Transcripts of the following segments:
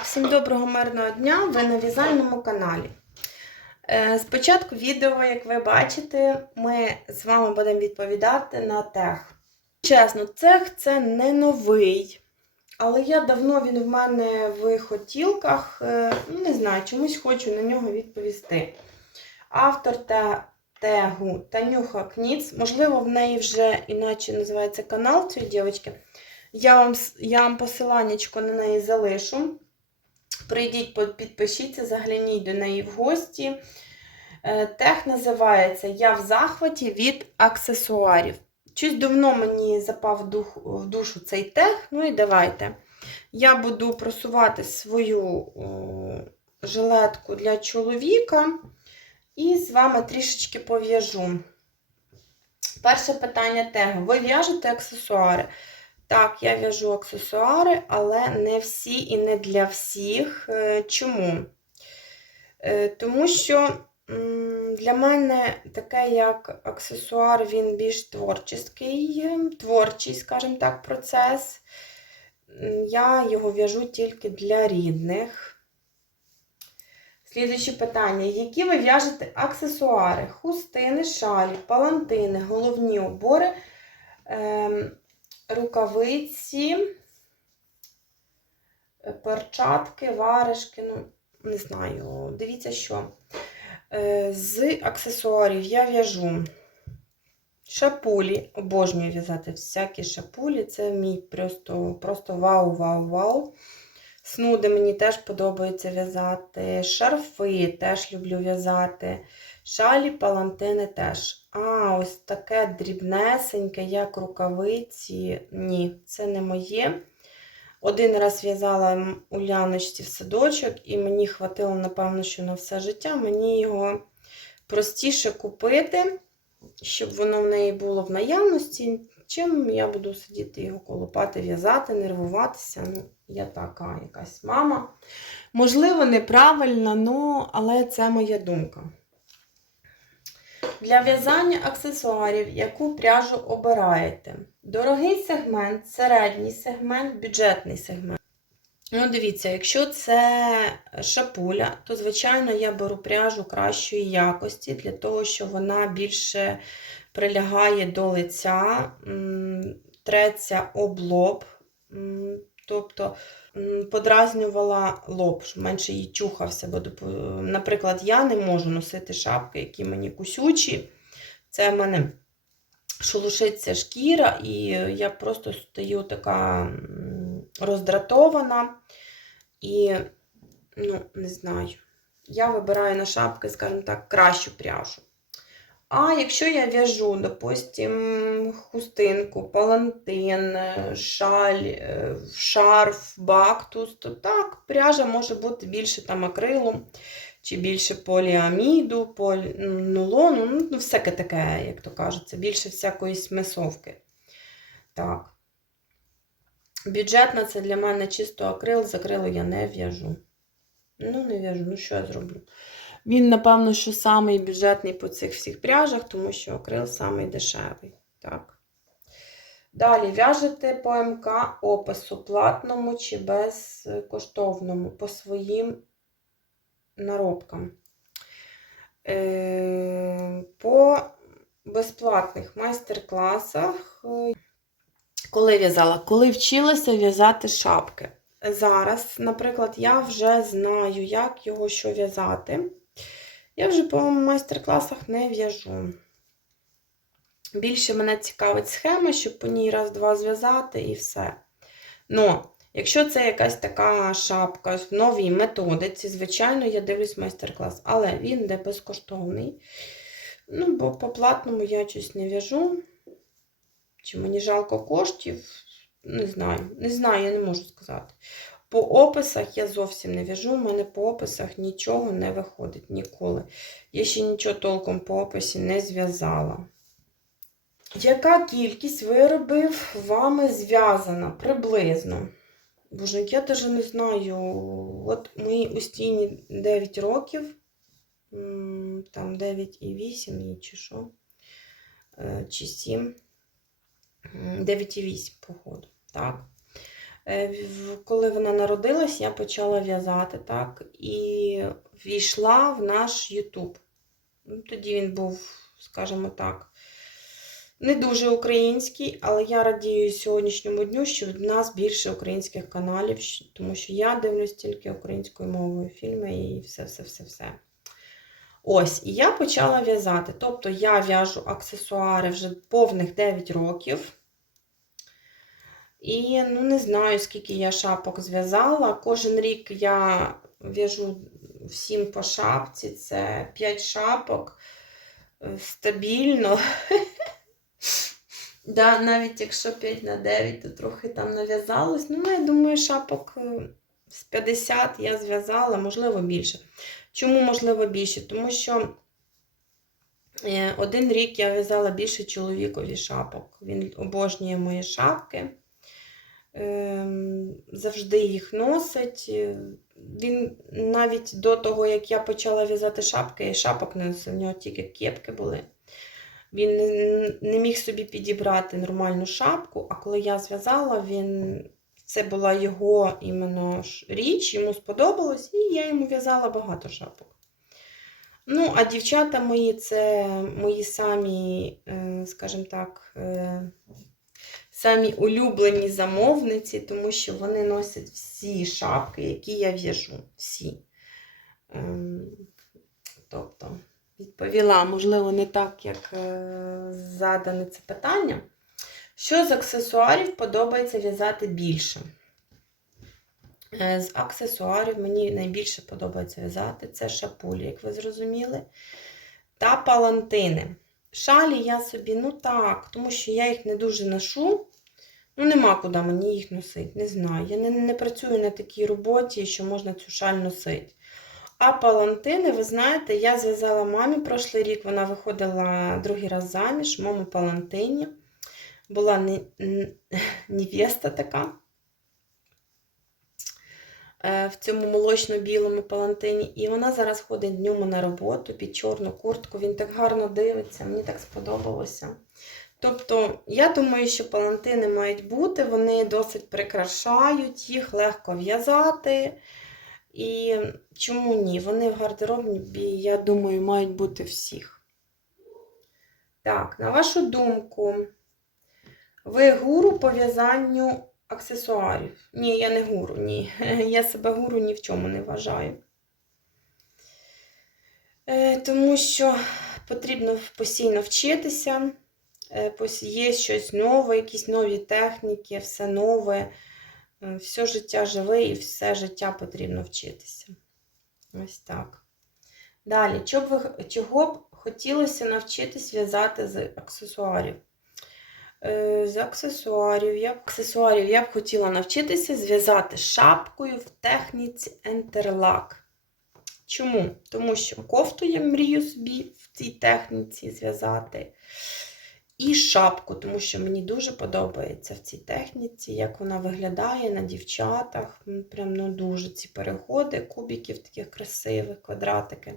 Так, всім доброго мирного дня! Ви на в'язальному каналі. Е, Спочатку відео, як ви бачите, ми з вами будемо відповідати на тех. Чесно, тех це не новий, але я давно він в мене в хотілках. е, Ну, не знаю, чомусь хочу на нього відповісти. Автор те, тегу Танюха Кніц. Можливо, в неї вже іначе називається канал цієї дівчинки. Я вам, я вам посиланнячко на неї залишу. Прийдіть, підпишіться, загляніть до неї в гості. Е, Тех називається Я в захваті від аксесуарів. Щось давно мені запав в, душу цей тех. Ну і давайте. Я буду просувати свою жилетку для чоловіка і з вами трішечки пов'яжу. Перше питання тегу. Ви в'яжете аксесуари? Так, я в'яжу аксесуари, але не всі і не для всіх. Е, Чому? Е, Тому що для мене таке як аксесуар, він більш творчий, творчий, скажімо так, процес. Я його в'яжу тільки для рідних. Слідуюче питання. Які ви в'яжете аксесуари? Хустини, шалі, палантини, головні убори, ем, рукавиці, е, перчатки, варежки, ну, не знаю, дивіться що. Е, З аксесуарів я в'яжу шапулі, обожнюю в'язати всякі шапулі. Це мій просто, просто вау-вау-вау. Снуди мені теж подобається в'язати. Шарфи теж люблю в'язати. Шалі, палантини теж. А, ось таке дрібнесеньке, як рукавиці. Ні, це не моє. Один раз в'язала Уляночці в садочок, і мені хватило, напевно, що на все життя. Мені його простіше купити, щоб воно в неї було в наявності. Чим я буду сидіти його колупати, в'язати, нервуватися. Ну, я така якась мама. Можливо, неправильна, ну, але це моя думка. Для в'язання аксесуарів, яку пряжу обираєте? Дорогий сегмент, середній сегмент, бюджетний сегмент. Ну, дивіться, якщо це шапуля, то, звичайно, я беру пряжу кращої якості, для того, щоб вона більше прилягає до лиця, треться об лоб, тобто подразнювала лоб, щоб менше їй чухався. Бо, наприклад, я не можу носити шапки, які мені кусючі. Це в мене шелушиться шкіра, і я просто стаю така роздратована. І, ну, не знаю, я вибираю на шапки, скажімо так, кращу пряжу. А якщо я в'яжу, допустим, хустинку, палантин, шаль, е, шарф, бактус, то так, пряжа може бути більше там акрилу, чи більше поліаміду, полінулону, ну, ну, всяке таке, як то кажеться, більше всякої смесовки. Так. Бюджетна це для мене чисто акрил, з акрилу я не в'яжу. Ну, не в'яжу, ну що я зроблю? Він, напевно, що самий бюджетний по цих всіх пряжах, тому що акрил самий дешевий. Так. Далі в'яжете по МК опису платному чи безкоштовному по своїм наробкам. Е, По безплатних майстер-класах, коли в'язала, коли вчилася в'язати шапки. Зараз, наприклад, я вже знаю, як його що в'язати. Я вже по майстер-класах не в'яжу. Більше мене цікавить схема, щоб по ній раз-два зв'язати і все. Ну, якщо це якась така шапка в новій методиці, звичайно, я дивлюсь майстер-клас, але він де безкоштовний. Ну, бо по платному я щось не в'яжу. Чи мені жалко коштів? Не знаю. Не знаю, я не можу сказати. По описах я зовсім не в'яжу, у мене по описах нічого не виходить ніколи. Я ще нічого толком по описі не зв'язала. Яка кількість виробів вами зв'язана приблизно? Боже, я навіть не знаю. От мої устійні 9 років, там 9 і 8, чи що, е, чи 7. 9,8, походу. Так. Е, Коли вона народилась, я почала в'язати, так, і війшла в наш YouTube. Ну, Тоді він був, скажімо так, не дуже український, але я радію сьогоднішньому дню, що в нас більше українських каналів, тому що я дивлюсь тільки українською мовою фільми і все-все-все-все. Ось, і я почала в'язати. Тобто я в'яжу аксесуари вже повних 9 років. І ну не знаю, скільки я шапок зв'язала. Кожен рік я в'яжу всім по шапці. Це 5 шапок е, стабільно. Да, навіть якщо 5 на 9, то трохи там нав'язалось. Ну, я думаю, шапок е, з 50 я зв'язала, можливо, більше. Чому можливо більше? Тому що е, один рік я в'язала більше чоловікові шапок. Він обожнює мої шапки. Ем, Завжди їх носить. Е, Він навіть до того, як я почала в'язати шапки, шапок не носив, у нього тільки кепки були. Він не- міг собі підібрати нормальну шапку, а коли я зв'язала, він це була його іменно річ, йому сподобалось, і я йому в'язала багато шапок. Ну, а дівчата мої це мої самі, е, скажімо так, е, самі улюблені замовниці, тому що вони носять всі шапки, які я в'яжу. Всі. Ем, Тобто, відповіла, можливо, не так, як е, задане це питання. Що з аксесуарів подобається в'язати більше? Е, З аксесуарів мені найбільше подобається в'язати це шапулі, як ви зрозуміли, та палантини. Шалі я собі, ну так, тому що я їх не дуже ношу. Ну, нема куди мені їх носити, не знаю. Я не, не працюю на такій роботі, що можна цю шаль носити. А палантини, ви знаєте, я зв'язала мамі прошлий рік, вона виходила другий раз заміж, моєму палантині. Була не- невеста така е, в цьому молочно-білому палантині. І вона зараз ходить ньому на роботу під чорну куртку. Він так гарно дивиться, мені так сподобалося. Тобто, я думаю, що палантини мають бути, вони досить прикрашають, їх легко в'язати. І чому ні? Вони в гардеробі, я думаю, мають бути всіх. Так, на вашу думку, ви гуру по в'язанню аксесуарів? Ні, я не гуру, ні. Я себе гуру ні в чому не вважаю. Е, Тому що потрібно постійно вчитися. Е, Є щось нове, якісь нові техніки, все нове. Е, Все життя живе і все життя потрібно вчитися. Ось так. Далі, чого б хотілося навчитись в'язати з аксесуарів? Е, З аксесуарів я, аксесуарів я б хотіла навчитися зв'язати шапкою в техніці Interlock. Чому? Тому що кофту я мрію собі в цій техніці зв'язати. І шапку, тому що мені дуже подобається в цій техніці, як вона виглядає на дівчатах. Прям ну, дуже ці переходи, кубиків таких красивих, квадратики.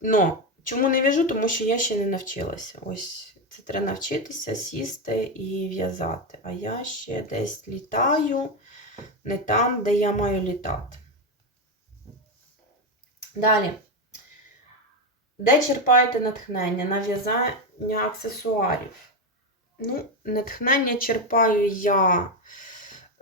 Но чому не в'яжу? Тому що я ще не навчилася. Ось це треба навчитися сісти і в'язати. А я ще десь літаю, не там, де я маю літати. Далі. Де черпаєте натхнення на в'язання аксесуарів? Ну, натхнення черпаю я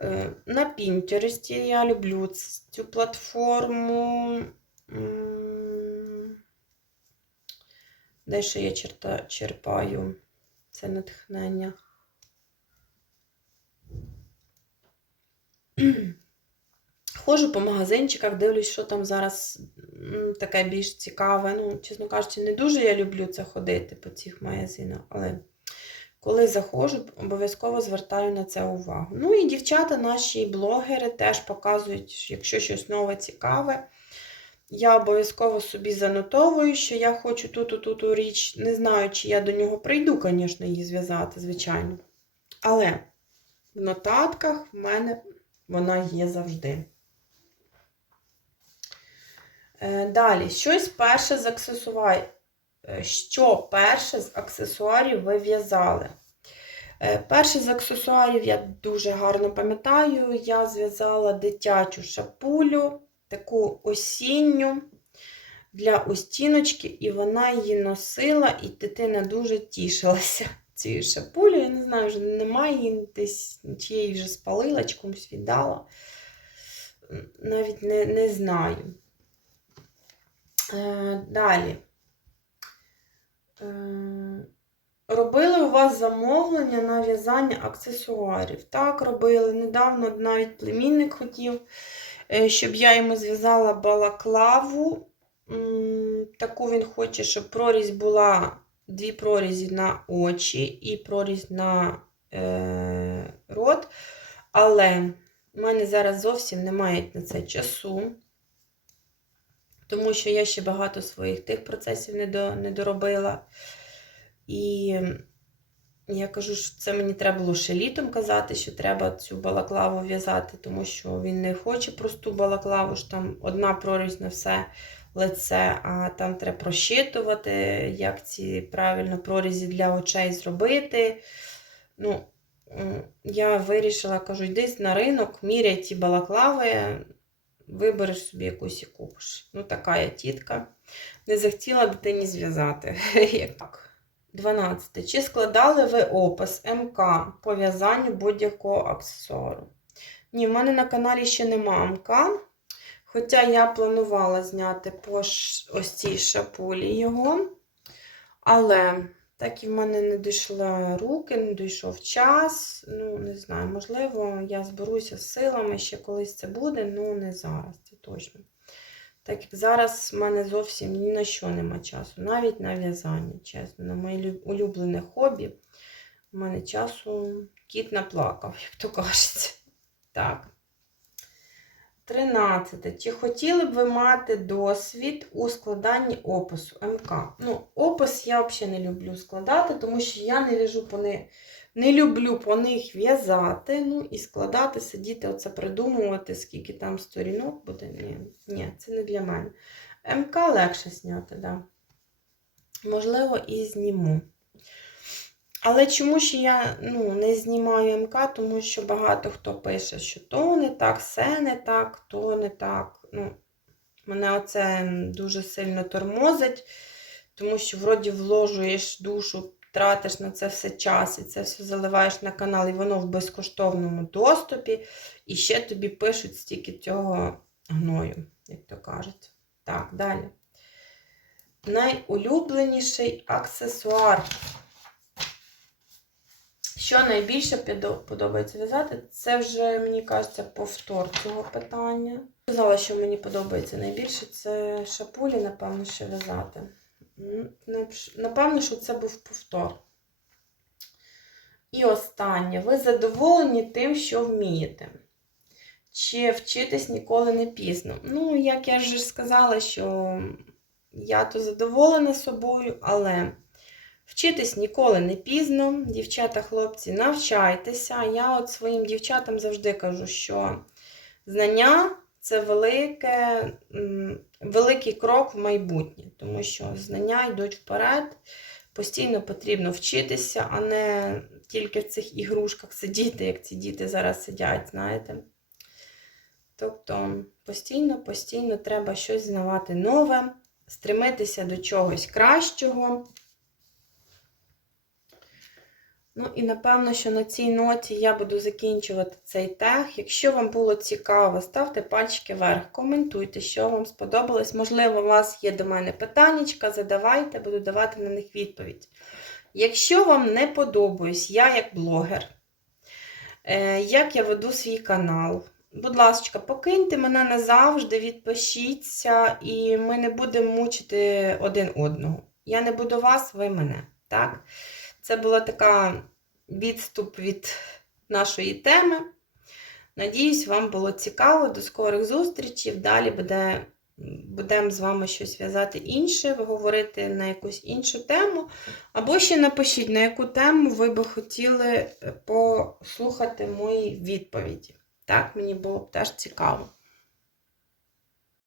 е, на Пінтересті. Я люблю цю платформу. Де ще я черпаю це натхнення? Ходжу по магазинчиках, дивлюсь, що там зараз таке більш цікаве. Ну, чесно кажучи, не дуже я люблю це ходити по цих магазинах, але коли заходжу, обов'язково звертаю на це увагу. Ну і дівчата, наші блогери теж показують, що якщо щось нове цікаве. Я обов'язково собі занотовую, що я хочу ту-ту ту річ. Не знаю, чи я до нього прийду, звісно, її зв'язати, звичайно. Але в нотатках в мене вона є завжди. Е, Далі, щось перше з аксесуарів. Що перше з аксесуарів ви в'язали? Е, Перший з аксесуарів я дуже гарно пам'ятаю. Я зв'язала дитячу шапулю, таку осінню для устіночки, і вона її носила, і дитина дуже тішилася цією шапулею. Я не знаю, вже немає її десь, чи вже спалила, чи комусь віддала. Навіть не, не знаю. Е, далі. Е, Робили у вас замовлення на в'язання аксесуарів. Так, робили. Недавно навіть племінник хотів, е, щоб я йому зв'язала балаклаву. Таку він хоче, щоб прорізь була дві прорізі на очі і прорізь на е, рот. Але в мене зараз зовсім немає на це часу, тому що я ще багато своїх тих процесів не, до, не доробила. І я кажу, що це мені треба було ще літом казати, що треба цю балаклаву в'язати, тому що він не хоче просту балаклаву, що там одна прорізь на все лице, а там треба прощитувати, як ці правильно прорізі для очей зробити. Ну, я вирішила, кажу, йди на ринок, міряй ті балаклави, вибереш собі якусь і купиш. Ну, така я тітка. Не захотіла дитині зв'язати. Як так? 12. Чи складали ви опис МК по в'язанню будь-якого аксесуару? Ні, в мене на каналі ще нема МК. Хоча я планувала зняти по ось цій шапулі його. Але так і в мене не дійшли руки, не дійшов час. Ну, не знаю, можливо, я зберуся з силами, ще колись це буде, ну не зараз, це точно. Так як зараз в мене зовсім ні на що нема часу, навіть на в'язання, чесно. На моє улюблене хобі. У мене часу кіт наплакав, як то кажеться. Так. 13. Чи хотіли б ви мати досвід у складанні опису МК? Ну, опис я взагалі не люблю складати, тому що я не в'яжу по них, не люблю по них в'язати, ну і складати, сидіти, оце придумувати, скільки там сторінок буде. Ні, ні, це не для мене. МК легше зняти, да. Можливо, і зніму. Але чому ж я ну, не знімаю МК, тому що багато хто пише, що то не так, все не так, то не так. Ну, мене оце дуже сильно тормозить, тому що вроді вложуєш душу, тратиш на це все час, і це все заливаєш на канал, і воно в безкоштовному доступі, і ще тобі пишуть стільки цього гною, як то кажуть. Так, далі. Найулюбленіший аксесуар. Що найбільше подобається в'язати, це вже, мені кажеться, повтор цього питання. Сказала, що мені подобається найбільше, це шапулі, напевно, що в'язати. Напевно, що це був повтор. І останнє. Ви задоволені тим, що вмієте? Чи вчитись ніколи не пізно? Ну, як я вже сказала, що я то задоволена собою, але. Вчитись ніколи не пізно. Дівчата, хлопці, навчайтеся. Я от своїм дівчатам завжди кажу, що знання це велике, великий крок в майбутнє, тому що знання йдуть вперед. Постійно потрібно вчитися, а не тільки в цих ігрушках сидіти, як ці діти зараз сидять, знаєте. Тобто постійно, постійно треба щось знавати нове, стремитися до чогось кращого. Ну і напевно, що на цій ноті я буду закінчувати цей тег. Якщо вам було цікаво, ставте пальчики вверх, коментуйте, що вам сподобалось. Можливо, у вас є до мене питаннячка, задавайте, буду давати на них відповідь. Якщо вам не подобаюсь, я як блогер, е, як я веду свій канал, будь ласка, покиньте мене назавжди, відпишіться, і ми не будемо мучити один одного. Я не буду вас, ви мене. Так? Це була така відступ від нашої теми. Надіюсь, вам було цікаво. До скорих зустрічей. Далі буде, будемо з вами щось в'язати інше, говорити на якусь іншу тему. Або ще напишіть, на яку тему ви би хотіли послухати мої відповіді. Так, мені було б теж цікаво.